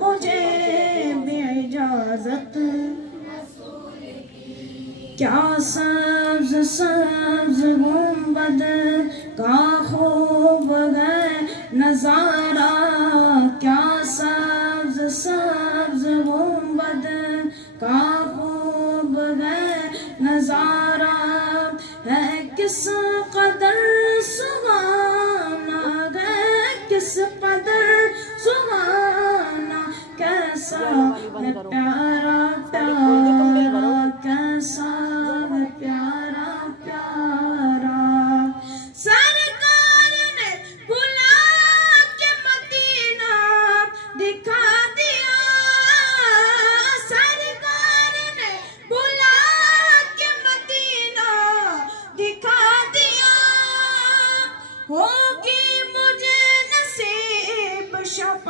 مجھے بھی اجازت کیا سبز سبز گنبد کا خوب ہے نظارہ کیا سبز سبز گنبد کا خوب ہے نظارہ ہے کس قدر سہانا ہے کس قدر سہانا کیسا ہے پیارا پیارا کیسا ہے پیارا پیارا سرکار نے بلا کے مدینہ دکھا دیا سرکار نے بلا کے مدینہ دکھا دیا ہوگی مجھے نصیب شفاعت